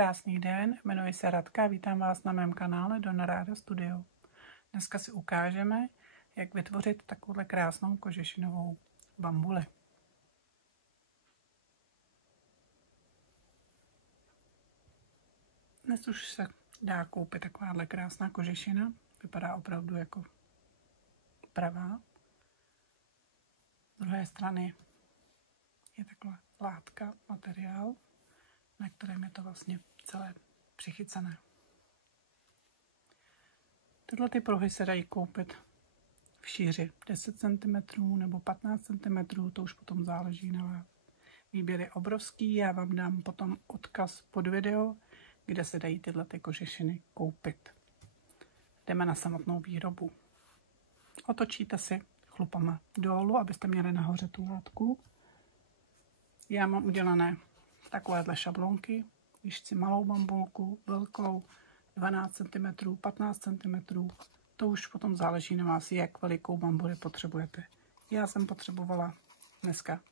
Krásný den, jmenuji se Radka a vítám vás na mém kanále Donna Rada Studio. Dneska si ukážeme, jak vytvořit takovou krásnou kožešinovou bambuli. Dnes už se dá koupit takováhle krásná kožešina. Vypadá opravdu jako pravá. Z druhé strany je taková látka, materiál, na kterém je to vlastně celé přichycené. Tyhle ty pruhy se dají koupit v šíři 10 cm nebo 15 cm, to už potom záleží na vás. Výběr je obrovský, já vám dám potom odkaz pod video, kde se dají tyhle ty kožešiny koupit. Jdeme na samotnou výrobu. Otočíte si chlupama dolů, abyste měli nahoře tu látku. Já mám udělané takovéhle šablonky, když chci malou bambulku, velkou, 12 cm, 15 cm, to už potom záleží na vás, jak velikou bambuli potřebujete. Já jsem potřebovala dneska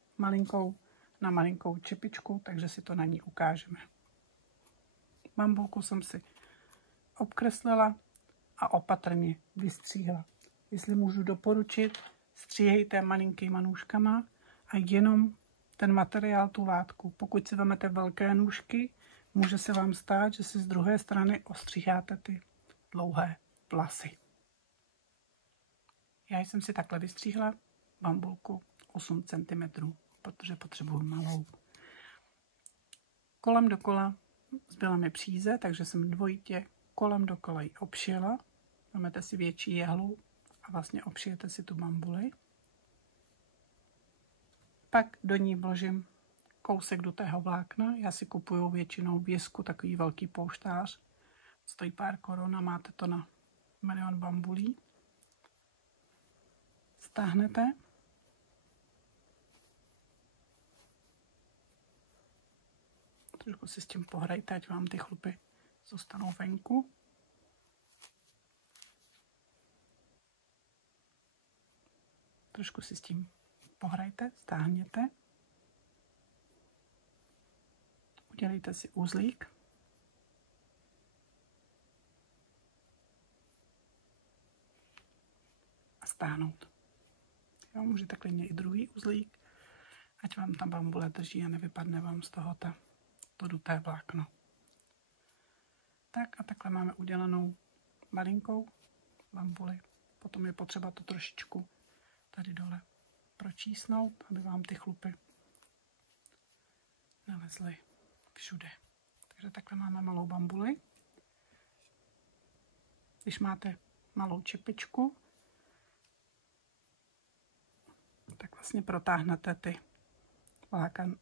na malinkou čepičku, takže si to na ní ukážeme. Bambulku jsem si obkreslila a opatrně vystříhla. Jestli můžu doporučit, stříhejte malinkýma nůžkama a jenom ten materiál, tu látku. Pokud si vezmete velké nůžky, může se vám stát, že si z druhé strany ostříháte ty dlouhé vlasy. Já jsem si takhle vystříhla bambulku 8 cm, protože potřebuji malou. Kolem dokola zbyla mi příze, takže jsem dvojitě kolem dokola ji obšila. Vezmete si větší jehlu a vlastně obšijete si tu bambuli. Pak do ní vložím kousek dutého vlákna. Já si kupuju většinou v Jesku takový velký pouštář. Stojí pár korun a máte to na milion bambulí. Stáhnete. Trošku si s tím pohrajte, ať vám ty chlupy zůstanou venku. Trošku si s tím pohrajte, stáhněte. Udělejte si uzlík. A stáhnout. Jo, můžete klidně i druhý uzlík, ať vám ta bambule drží a nevypadne vám z toho to duté vlákno. Tak a takhle máme udělanou malinkou bambuli. Potom je potřeba to trošičku tady dole pročísnout, aby vám ty chlupy nalezly všude. Takže takhle máme malou bambuli. Když máte malou čepičku, tak vlastně protáhnete ty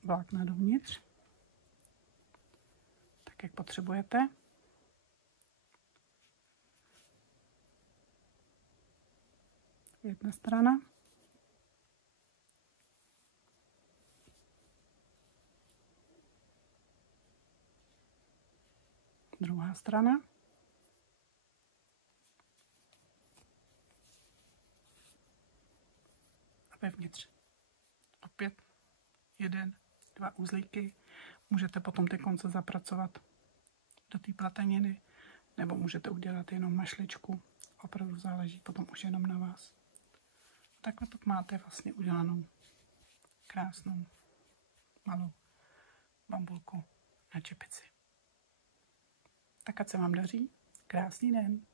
vlákna dovnitř, tak jak potřebujete. Jedna strana. Druhá strana. A vevnitř. Opět 1, 2 uzlíky. Můžete potom ty konce zapracovat do té plateniny, nebo můžete udělat jenom mašličku. Opravdu záleží potom už jenom na vás. Takhle pak máte vlastně udělanou krásnou malou bambulku na čepici. Tak ať se vám daří. Krásný den.